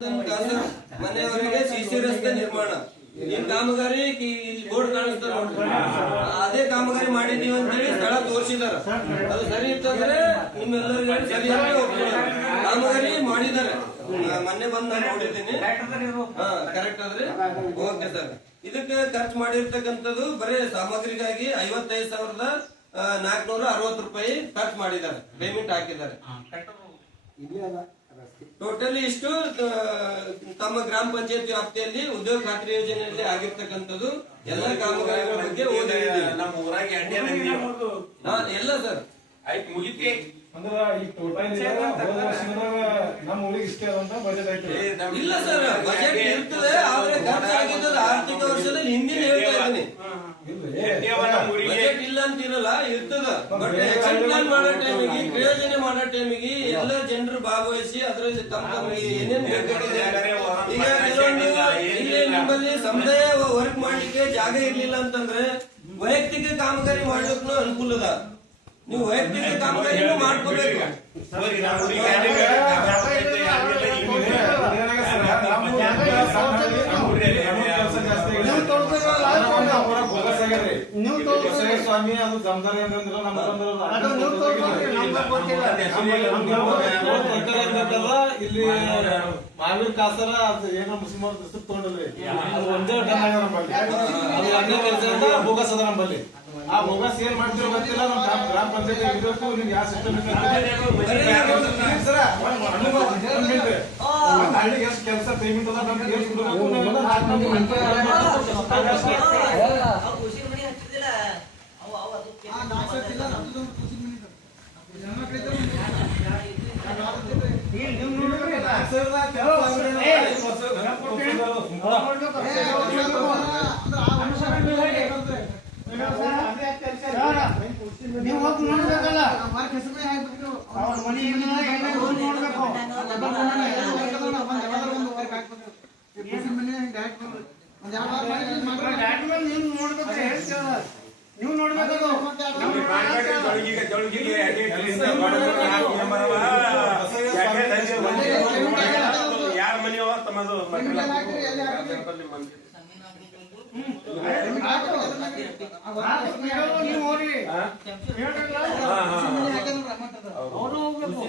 ಮನೆಯವರಿಗೆ ಸಿಸಿ ರಸ್ತೆ ನಿರ್ಮಾಣ ಈ ಕಾಮಗಾರಿ ಬೋರ್ಡ್ ಕಾಣಿಸ್ತಾರೆ ಅದೇ ಕಾಮಗಾರಿ ಮಾಡಿದೀವಿ ಅಂತ ಹೇಳಿ ಸ್ಥಳ ತೋರಿಸಿದಾರ. ಅದು ಸರಿ ಇರ್ತಂದ್ರೆ ನಿಮ್ಮೆಲ್ಲರಿಗೂ ಸರಿಯಾಗಿ ಕಾಮಗಾರಿ ಮಾಡಿದ್ದಾರೆ. ಮೊನ್ನೆ ಬಂದು ನಾನು ನೋಡಿದ್ದೀನಿ. ಕರೆಕ್ಟ್ ಆದ್ರೆ ಓಕೆ ಸರ್. ಇದಕ್ಕೆ ಖರ್ಚು ಮಾಡಿರ್ತಕ್ಕಂಥದ್ದು ಬರೀ ಸಾಮಗ್ರಿಗಾಗಿ 55,460 ರೂಪಾಯಿ ಖರ್ಚು ಮಾಡಿದ್ದಾರೆ, ಪೇಮೆಂಟ್ ಹಾಕಿದ್ದಾರೆ. ಟೋಟಲಿ ಇಷ್ಟು ತಮ್ಮ ಗ್ರಾಮ ಪಂಚಾಯತ್ ವ್ಯಾಪ್ತಿಯಲ್ಲಿ ಉದ್ಯೋಗ ಖಾತ್ರಿ ಯೋಜನೆಯಲ್ಲಿ ಆಗಿರ್ತಕ್ಕಂಥದ್ದು ಎಲ್ಲ ಕಾಮಗಾರಿಗಳ ಬಗ್ಗೆ ನಮ್ಮ ಊರಾಗ ಎಲ್ಲ ಸರ್ ಆಯ್ತು ಮುಗಿತಿ ಅಂದ್ರ ಈ ಟೋಟಲ್ ನಮ್ಮ ಊರಿಗೆ ಇಷ್ಟೇ ಅಂತ ಬಜೆಟ್ ಐತೆ. ಇಲ್ಲ ಸರ್, ಬಜೆಟ್ ಇರ್ತದೆ, ಆದ್ರೆ ಖರ್ಚಾಗಿದ್ದು ಆರ್ಥಿಕ ವರ್ಷದಲ್ಲಿ ಹಿಂದಿನ ಹೇಳ್ತಾ ಇದ್ದೀನಿ. ಬಜೆಟ್ ಇಲ್ಲ ಅಂತ ಇರಲ್ಲ, ಇರ್ತದ. ಬಟ್ ಆಕ್ಷನ್ ಪ್ಲಾನ್ ಮಾಡೋ ಟೈಮಿಗೆ, ಪ್ರಯೋಜನೆ ಮಾಡೋ ಟೈಮಿಗೆ ಎಲ್ಲ ಜನರು ಭಾಗವಹಿಸಿ ಅದರಲ್ಲಿ ತಮ್ಮ ತಮಗೆ ಏನೇನು ಬೇಕಾಗಿದೆ. ಈಗ ಕೆಲವೊಂದು ಇಲ್ಲಿ ನಿಮ್ಮಲ್ಲಿ ಸಮುದಾಯ ವರ್ಕ್ ಮಾಡ್ಲಿಕ್ಕೆ ಜಾಗ ಇರ್ಲಿಲ್ಲ ಅಂತಂದ್ರೆ ವೈಯಕ್ತಿಕ ಕಾಮಗಾರಿ ಮಾಡ್ಲಿಕ್ಕೂ ಅನುಕೂಲದ. ನೀವು ವೈಯಕ್ತಿಕ ಕಾಮಗಾರಿನೂ ಮಾಡ್ಕೋಬೇಕು. ಸ್ವಾಮಿ ಅದು ಜಮದಾರಿ ಇಲ್ಲಿ ಮಾವಿನ ಕಾಸರ ಏನೋ ಮುಸ್ಲಿಂ ತಗೊಂಡ್ರಿ ಒಂದೇ ಟನ್ ಆಗ್ಯಾರ ನಮ್ಮಲ್ಲಿ. ಅದು ಅದೇ ಕೆಲಸದಿಂದ ಬೋಗಸ್ ಅದ ನಮ್ಮಲ್ಲಿ. ಆ ಬೋಗಸ್ ಏನ್ ಮಾಡ್ತಿರೋ ಗೊತ್ತಿಲ್ಲ. ನಮ್ಮ ಗ್ರಾಮ ಪಂಚಾಯತ್ ಇರಬೇಕು, ನಿಮ್ಗೆ ಯಾವ ಸಿಸ್ಟಮ್ ಹಳ್ಳಿಗೆ ಎಷ್ಟು ಕೆಲಸ ಪೇಮೆಂಟ್ ಅದ ನಮ್ಗೆ ಎಷ್ಟು ನೀವು ಹೋಗಿ ನೋಡ್ಬೇಕಲ್ಲ, ಮನಿ ನೋಡ್ಬೇಕು. ನೀವು ನೋಡ್ಬೇಕು. ಯಾರ ಮನೆಯೋ ತಮ್ಮದು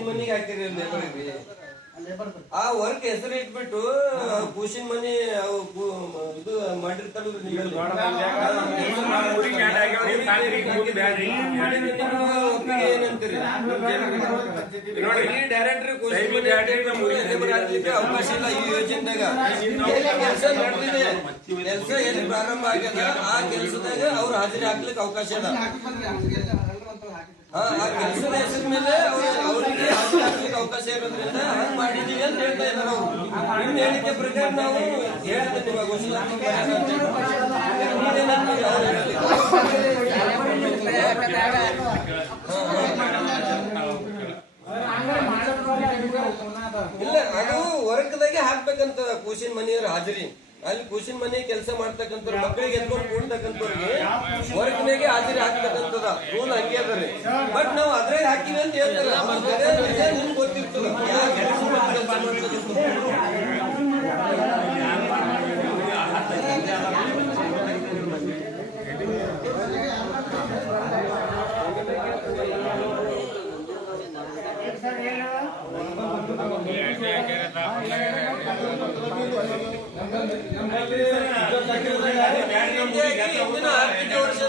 ಮನಿಗೆ ಹಾಕಿರಿ ಆ ವರ್ಕ್ ಹೆಸರು ಇಟ್ಬಿಟ್ಟು ಕೂಸಿನ ಮನಿ ಇದು ಮಾಡಿರ್ತಾರಲ್ಲ ಏನಂತೀರಿ? ಡೈರೆಕ್ಟರ್ ಅವಕಾಶ ಇಲ್ಲ ಈ ಯೋಜನೆದಾಗ. ಕೆಲಸ ನಡೆದಿದೆ, ಕೆಲಸ ಎಲ್ಲಿ ಪ್ರಾರಂಭ ಆಗ್ಯದ ಆ ಕೆಲಸದಾಗ ಅವ್ರು ಹಾಜರಿ ಹಾಕ್ಲಿಕ್ಕೆ ಅವಕಾಶ ಅದ. ಆ ಕೆಲಸದ ಹೆಸರ ಮೇಲೆ ಅವರಿಗೆ ಹಾಜರಿ ಹಾಕ್ಲಿಕ್ಕೆ ಅವಕಾಶ ಇರೋದ್ರಿಂದ ಹಂಗ್ ಮಾಡಿದೀವಿ ಅಂತ ಹೇಳ್ತಾ ಇದ್ದಾರೆ ಅವರು. ನಿಮ್ ಹೇಳಿಕೆ ಪ್ರಕಾರ ನಾವು ಹೇಳಿದೆ ನಿಮಗೆ ಇಲ್ಲ, ಅದು ವರ್ಗದಾಗೆ ಹಾಕ್ಬೇಕಂತ ಕೂಸಿನ ಮನೆಯವ್ರ ಹಾಜರಿ. ಅಲ್ಲಿ ಕೂಸಿನ ಮನೆ ಕೆಲಸ ಮಾಡ್ತಕ್ಕಂಥ ಮಕ್ಕಳಿಗೆ ಎತ್ಕೊಂಡು ಕೂಡ್ತಕ್ಕಂಥವ್ರಿಗೆ ವರ್ಕ್ನಾಗೆ ಹಾಜರಿ ಹಾಕ್ತಕ್ಕಂಥದ ರೂಲ್ ಹಂಗೆ ಅದರಿ. ಬಟ್ ನಾವು ಅದ್ರಾಗ ಹಾಕಿವಿ ಅಂತ ಹೇಳ್ತಾರೆ, ನಿಮ್ಗೆ ಗೊತ್ತಿರ್ತದ ಆರ್ಥಿಕ ವರ್ಷ